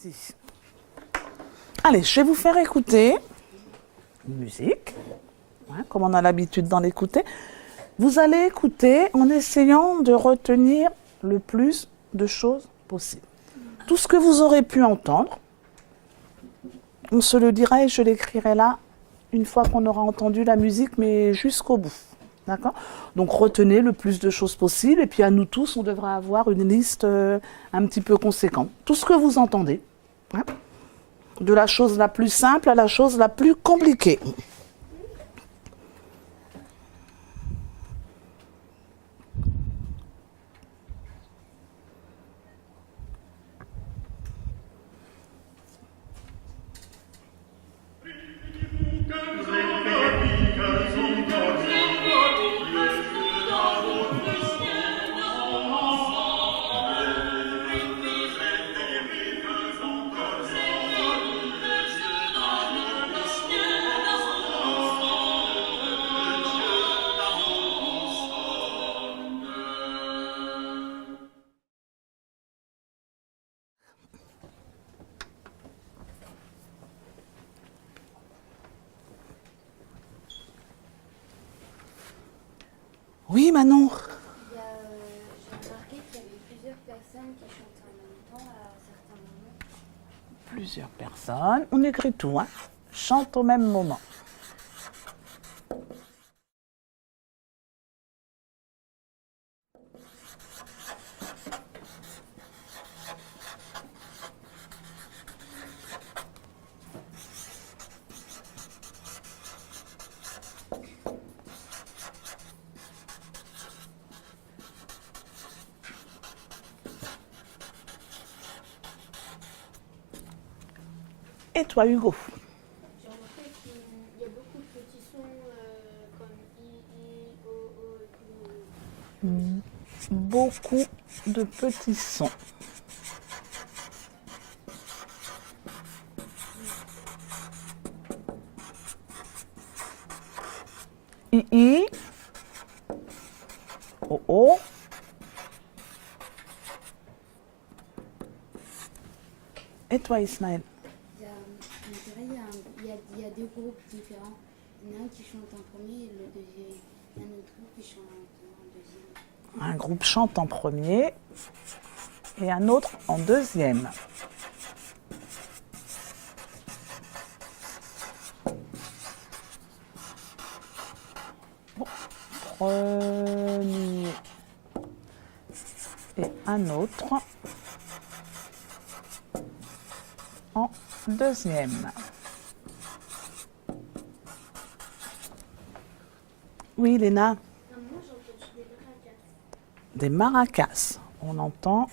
Si. Allez, je vais vous faire écouter une musique, hein, comme on a l'habitude d'en écouter. Vous allez écouter en essayant de retenir le plus de choses possible. Tout ce que vous aurez pu entendre, on se le dira et je l'écrirai là, une fois qu'on aura entendu la musique, mais jusqu'au bout. D'accord ? Donc retenez le plus de choses possible, et puis à nous tous, on devra avoir une liste un petit peu conséquente. Tout ce que vous entendez, hein, de la chose la plus simple à la chose la plus compliquée. Oui, Manon. J'ai remarqué qu'il y avait plusieurs personnes qui chantaient en même temps à certains moments. Plusieurs personnes, on écrit tout, hein, chantent au même moment. Et toi, Hugo? J'ai remarqué qu'il y a beaucoup de petits sons comme I, O, et tout. Beaucoup de petits sons. I, O. Et toi, Ismaël? Il y a deux groupes différents. Il y en a un qui chante en premier et le deuxième. Il y a un autre groupe qui chante en deuxième. Un groupe chante en premier et un autre en deuxième. Bon, premier et un autre en deuxième. Oui, Léna? Moi, j'entends des maracas. Des maracas. On entend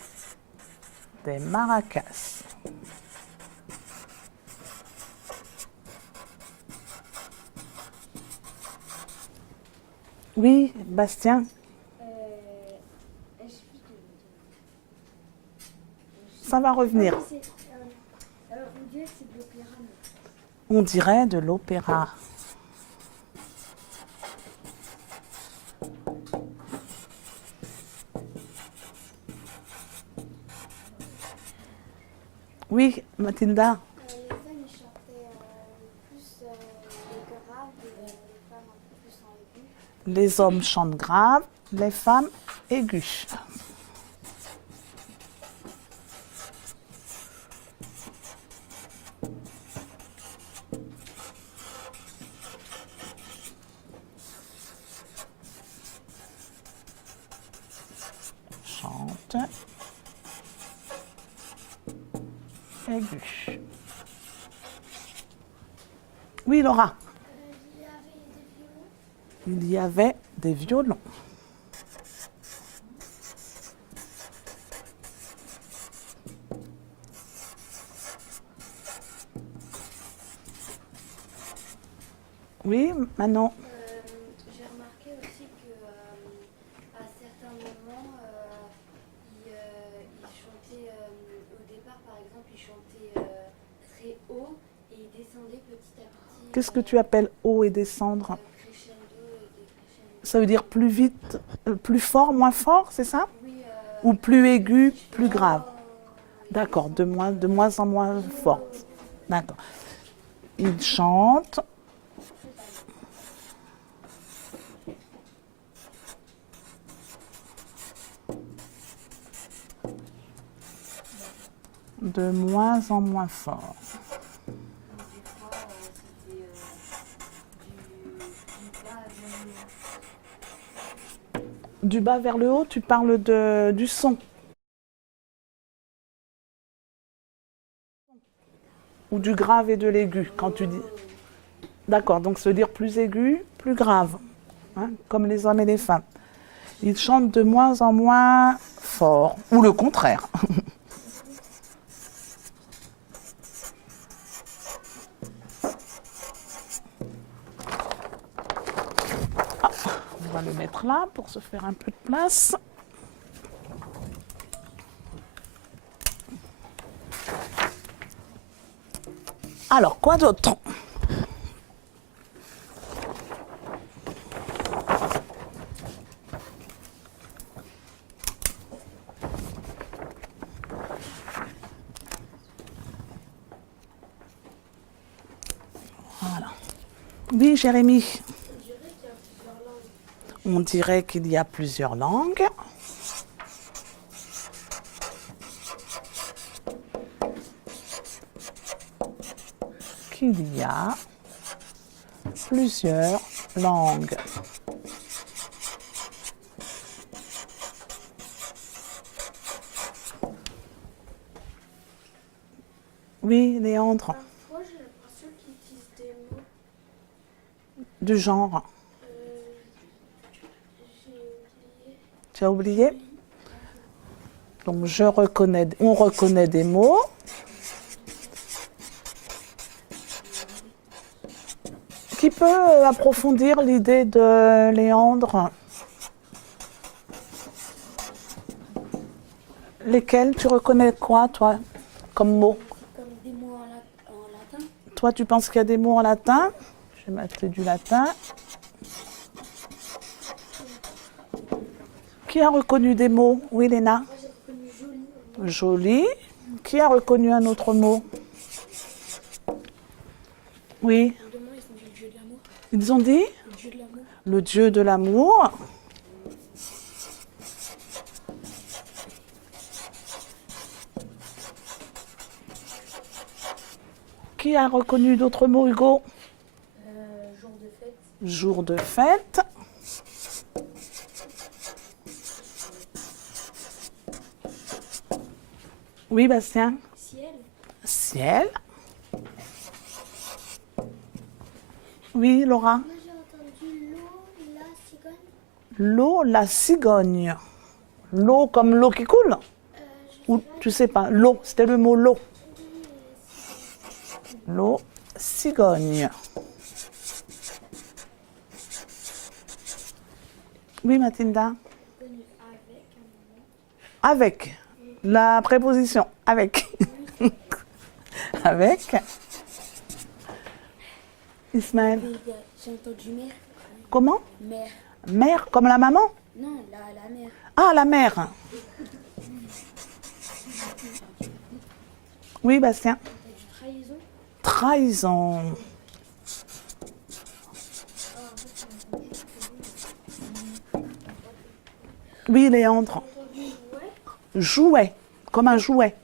des maracas. Oui, Bastien? Ça va revenir. On dirait que c'est de l'opéra. On dirait de l'opéra. Oui, Mathilda? Les femmes ils chantaient plus grave et les femmes un peu plus en aigu. Les hommes chantent grave, les femmes aigus. Chante. Aigu. Oui, Laura? Il y avait des violons. Oui, Manon? J'ai remarqué aussi que à certains moments, ils chantaient au départ, par exemple, ils chantaient très haut et ils descendaient petit à petit. Qu'est-ce que tu appelles haut et descendre? Crescendo et décrescendo. Ça veut dire plus vite, plus fort, moins fort, c'est ça? Oui, Ou plus aigu, plus grave? D'accord, de moins en moins fort. D'accord. Il chante. De moins en moins fort. Du bas vers le haut, tu parles du son. Ou du grave et de l'aigu, quand tu dis. D'accord, donc se dire plus aigu, plus grave, hein, comme les hommes et les femmes. Ils chantent de moins en moins fort, ou le contraire. Ah, on va le mettre là pour se faire un peu de place. Alors, quoi d'autre? Voilà. Oui, Jérémy. On dirait qu'il y a plusieurs langues. Qu'il y a plusieurs langues. Oui, Léandre. Parfois, j'ai l'impression qu'ils utilisent des mots. Du genre. J'ai oublié. Tu as oublié? Donc, on reconnaît des mots. Qui peut approfondir l'idée de Léandre? Lesquels tu reconnais quoi, toi, comme mots? Comme des mots en latin. Toi, tu penses qu'il y a des mots en latin? Je vais mettre du latin. Qui a reconnu des mots? Oui, Léna. Moi, j'ai reconnu joli. Joli. Qui a reconnu un autre mot? Oui. Demain, ils ont dit le dieu de l'amour. Ils ont dit? Le dieu de l'amour. Le dieu de l'amour. Qui a reconnu d'autres mots, Hugo? Jour de fête. Jour de fête. Oui, Bastien. Ciel. Ciel. Oui, Laura. Moi, j'ai entendu l'eau, la cigogne. L'eau, la cigogne. L'eau comme l'eau qui coule? Ou tu sais pas, l'eau, c'était le mot l'eau. L'eau, cigogne. Oui, Mathilda. Avec. La préposition. Avec. Avec. Ismaël. J'ai entendu mère. Comment? Mère. Mère, comme la maman? Non, la mère. Ah, la mère. Oui, Bastien. Trahison. Trahison. Oui, Léandre. Jouet, comme un jouet.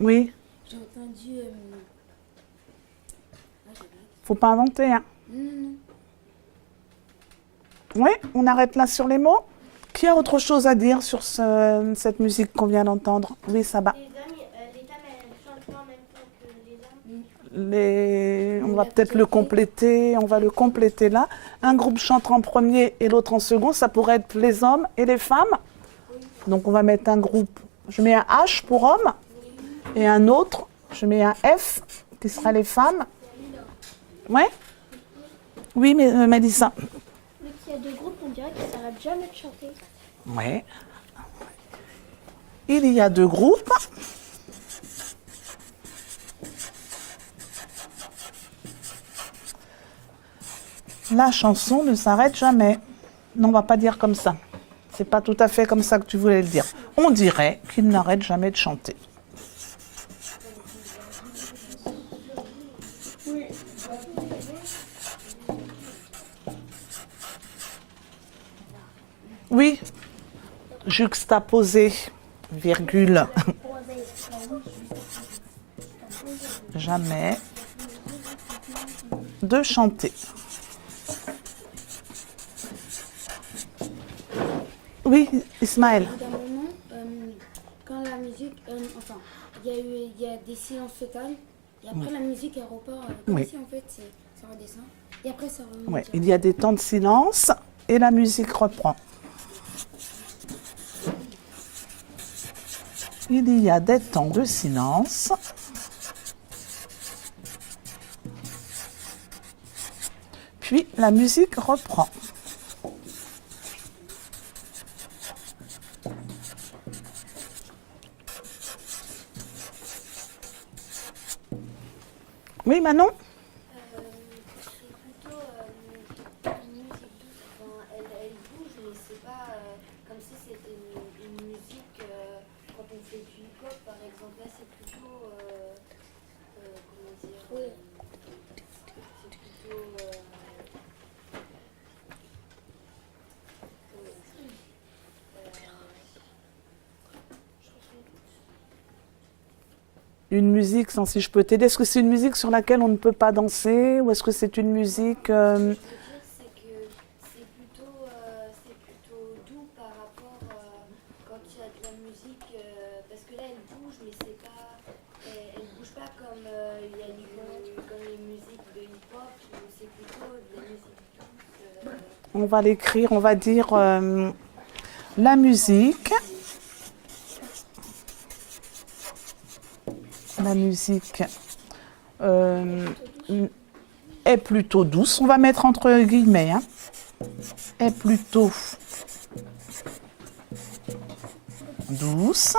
Oui, J'ai entendu. faut pas inventer, hein. Oui, on arrête là sur les mots. Qui a autre chose à dire sur cette musique qu'on vient d'entendre? Oui, ça va. Les dames, elles chantent en même temps que les hommes. On va peut-être le compléter, on va le compléter là. Un groupe chante en premier et l'autre en second, ça pourrait être les hommes et les femmes. Donc on va mettre un groupe, je mets un H pour homme, et un autre, je mets un F, qui sera les femmes. Ouais? Oui, mais Mélissa. Mais qu'il y a deux groupes, on dirait qu'ils s'arrêtent jamais de chanter. Ouais. Il y a deux groupes. La chanson ne s'arrête jamais. Non, on va pas dire comme ça. C'est pas tout à fait comme ça que tu voulais le dire. On dirait qu'il n'arrête jamais de chanter. Oui, juxtaposé, virgule. Jamais de chanter. Oui, Ismaël. D'un moment, quand la musique, enfin, il y a des silences totales, et après la musique elle repart, comme Oui. si en fait ça redescend, et après ça remonte. Ouais, il y a des temps de silence et la musique reprend. Il y a des temps de silence. Puis la musique reprend. Oui, Manon? C'est plutôt une musique douce. Enfin, elle bouge, mais c'est pas comme si c'était une musique quand on fait du hip-hop, par exemple. Là, c'est plutôt. Comment dire c'est plutôt. Une musique, sans si je peux t'aider, est-ce que c'est une musique sur laquelle on ne peut pas danser ou est-ce que c'est une musique... Ce que je veux dire, c'est que c'est plutôt doux par rapport quand il y a de la musique, parce que là elle bouge, mais c'est pas, elle bouge pas comme il y a comme les musiques de hip-hop, où c'est plutôt de la musique douce. On va l'écrire, on va dire la musique. La musique est plutôt douce. On va mettre entre guillemets. Hein, est plutôt douce.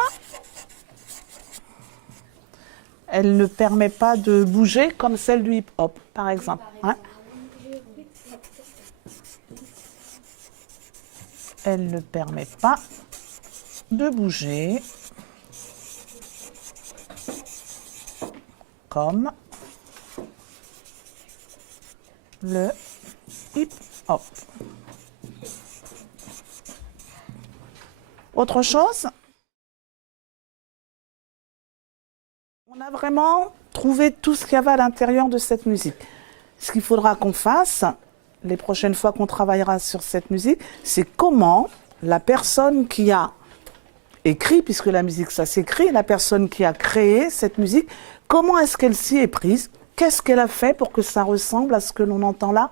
Elle ne permet pas de bouger comme celle du hip-hop, par exemple. Hein. Elle ne permet pas de bouger comme le hip-hop. Autre chose? On a vraiment trouvé tout ce qu'il y avait à l'intérieur de cette musique. Ce qu'il faudra qu'on fasse, les prochaines fois qu'on travaillera sur cette musique, c'est comment la personne qui a écrit, puisque la musique ça s'écrit, la personne qui a créé cette musique, comment est-ce qu'elle s'y est prise? Qu'est-ce qu'elle a fait pour que ça ressemble à ce que l'on entend là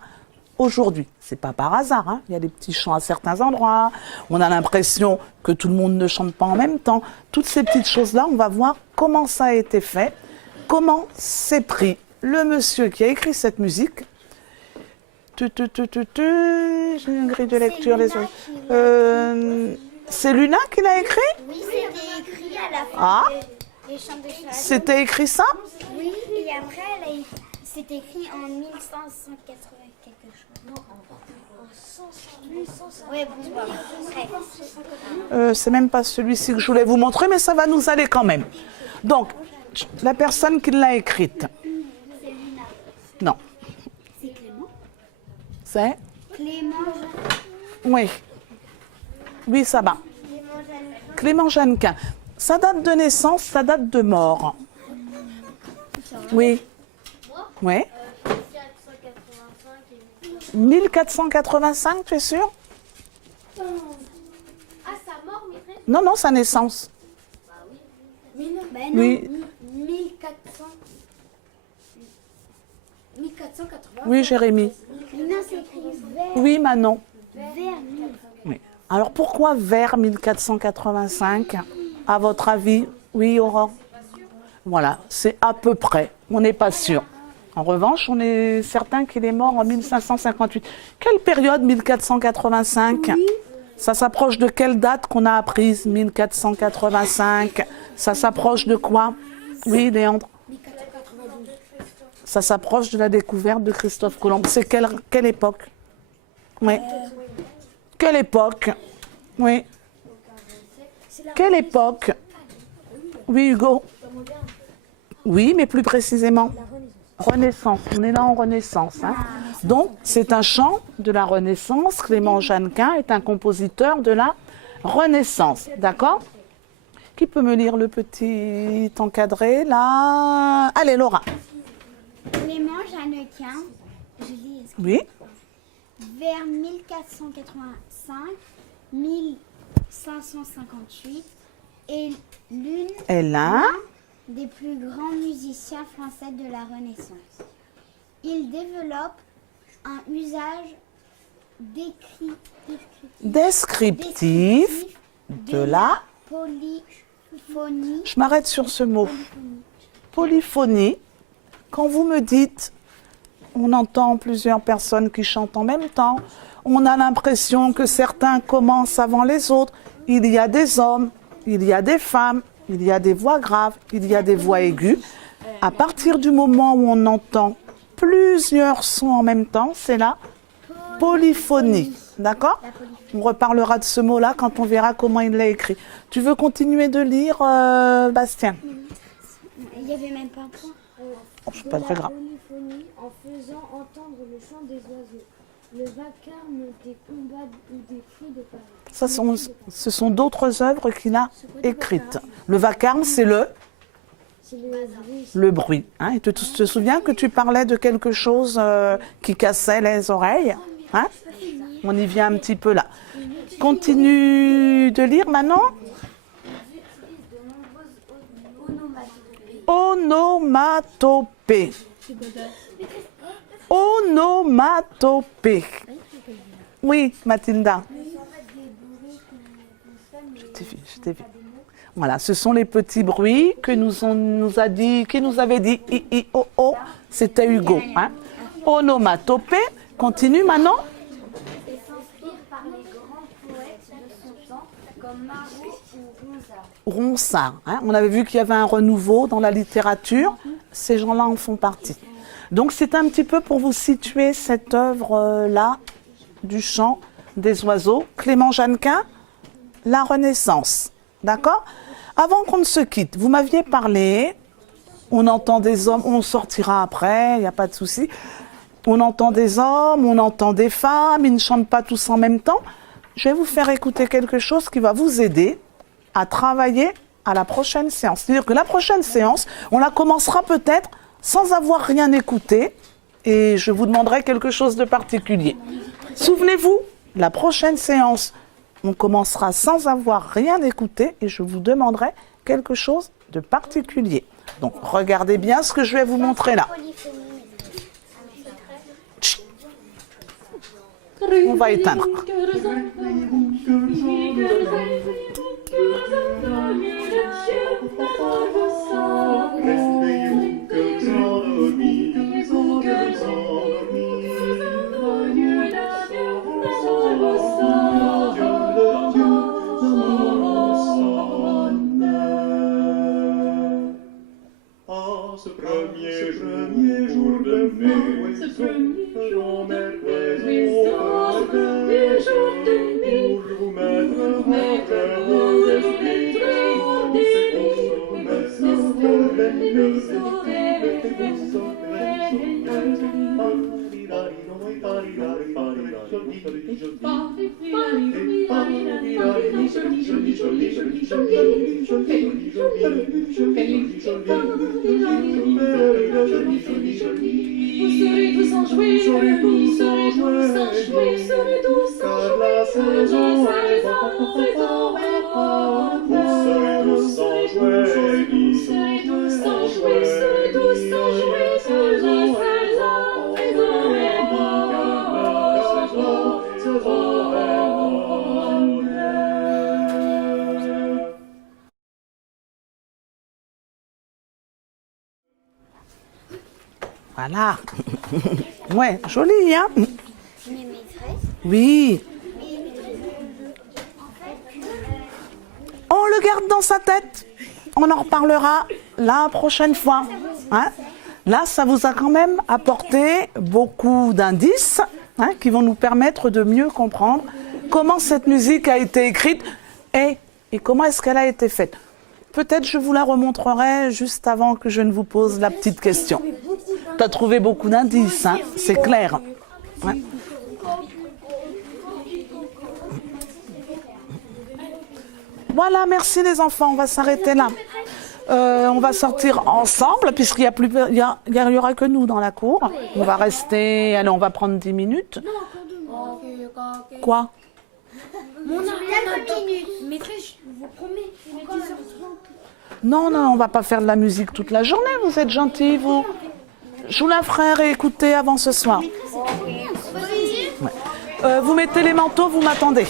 aujourd'hui? C'est pas par hasard, hein. Il y a des petits chants à certains endroits, on a l'impression que tout le monde ne chante pas en même temps. Toutes ces petites choses-là, on va voir comment ça a été fait, comment s'est pris le monsieur qui a écrit cette musique. J'ai une grille de lecture, les autres. C'est Luna qui l'a écrit? Oui, c'était écrit à la fin Ah, des chants de Charles. c'était écrit ça? Oui, et après c'était écrit en 1580 quelque chose. Non, en ouais, bon, C'est même pas celui-ci que je voulais vous montrer, mais ça va nous aller quand même. Donc, la personne qui l'a écrite. c'est Luna. Non. C'est Clément. C'est? Clément. Oui. Oui, ça va. Clément Jeannequin. Sa date de naissance, sa date de mort. Oui. Oui. 1485, tu es sûr? Ah, sa mort, maîtresse? Non, non, sa naissance. Mais non, Oui. 1400. 1480. Oui, Jérémy. Luna, c'est écrit vers. Oui, Manon. Vers. Oui. Alors pourquoi vers 1485, à votre avis? Oui, Aurore? Voilà, c'est à peu près. On n'est pas sûr. En revanche, on est certain qu'il est mort en 1558. Quelle période 1485? Ça s'approche de quelle date qu'on a apprise 1485? Ça s'approche de quoi? Oui, Léandre? Ça s'approche de la découverte de Christophe Colomb. C'est quelle époque? Oui. Quelle époque? Oui. Quelle époque? Oui, Hugo. Oui, mais plus précisément. Renaissance. On est là en Renaissance. Hein. Donc, c'est un chant de la Renaissance. Clément Jeannequin est un compositeur de la Renaissance. D'accord? Qui peut me lire le petit encadré, là? Allez, Laura. Clément Jeannequin, je lis, Oui. vers 1485-1558, est l'un des plus grands musiciens français de la Renaissance. Il développe un usage descriptif de la... polyphonie. Je m'arrête sur ce mot. Polyphonie. Quand vous me dites, on entend plusieurs personnes qui chantent en même temps, on a l'impression que certains commencent avant les autres. Il y a des hommes, il y a des femmes, il y a des voix graves, il y a des voix aiguës. À partir du moment où on entend plusieurs sons en même temps, c'est la polyphonie. D'accord? On reparlera de ce mot-là quand on verra comment il l'a écrit. Tu veux continuer de lire, Bastien? Il n'y avait même pas un point. C'est pas très grave. Polyphonie en faisant entendre le chant des oiseaux, le vacarme des combats ou des feux de Paris. Ça, ce sont d'autres œuvres qu'il a écrites. Le vacarme, c'est le bruit. Hein. Et tu te souviens que tu parlais de quelque chose qui cassait les oreilles, hein? On y vient un petit peu là. Continue de lire maintenant. Onomatopée. Onomatopée. Oui, Mathilda. Je t'ai vu. Voilà, ce sont les petits bruits que nous a dit, qui nous avait dit i, i, o, o. C'était Hugo. Hein. Onomatopée. Continue maintenant. Et s'inspire par les grands poètes de son temps, comme Marot ou Ronsard. Ronsard. Hein. On avait vu qu'il y avait un renouveau dans la littérature. Ces gens-là en font partie. Donc c'est un petit peu pour vous situer cette œuvre-là du chant des oiseaux. Clément Jeannequin, la Renaissance. D'accord? Avant qu'on ne se quitte, vous m'aviez parlé, on entend des hommes, on sortira après, il n'y a pas de souci. On entend des hommes, on entend des femmes, ils ne chantent pas tous en même temps. Je vais vous faire écouter quelque chose qui va vous aider à travailler à la prochaine séance. C'est-à-dire que la prochaine séance, on la commencera peut-être sans avoir rien écouté et je vous demanderai quelque chose de particulier. Souvenez-vous, la prochaine séance, on commencera sans avoir rien écouté et je vous demanderai quelque chose de particulier. Donc, regardez bien ce que je vais vous montrer là. On va éteindre. Ce premier jour de mai, ce premier jour de mai, pour vous mettre hors d'esprit, Vous serez tous en jouer, vous serez tous en jouer, vous serez tous en jouer, la saison est bonne, vous serez tous en jouer, vous serez tous en jouer, vous serez tous en jouer, la saison est Voilà. Ouais, joli, hein? Mais maîtresse, Oui. On le garde dans sa tête. On en reparlera la prochaine fois. Hein? Là, ça vous a quand même apporté beaucoup d'indices, hein, qui vont nous permettre de mieux comprendre comment cette musique a été écrite et comment est-ce qu'elle a été faite. Peut-être je vous la remontrerai juste avant que je ne vous pose la petite question. Tu as trouvé beaucoup d'indices, hein, c'est clair. Ouais. Voilà, merci les enfants, on va s'arrêter là. On va sortir ensemble puisqu'il y aura que nous dans la cour. On va rester, allez, on va prendre 10 minutes. Quoi? Maîtresse, je vous promets, il est 10h30. Non, on va pas faire de la musique toute la journée, vous êtes gentils, vous. Je vous la ferai réécouter avant ce soir. Ouais. Vous mettez les manteaux, vous m'attendez.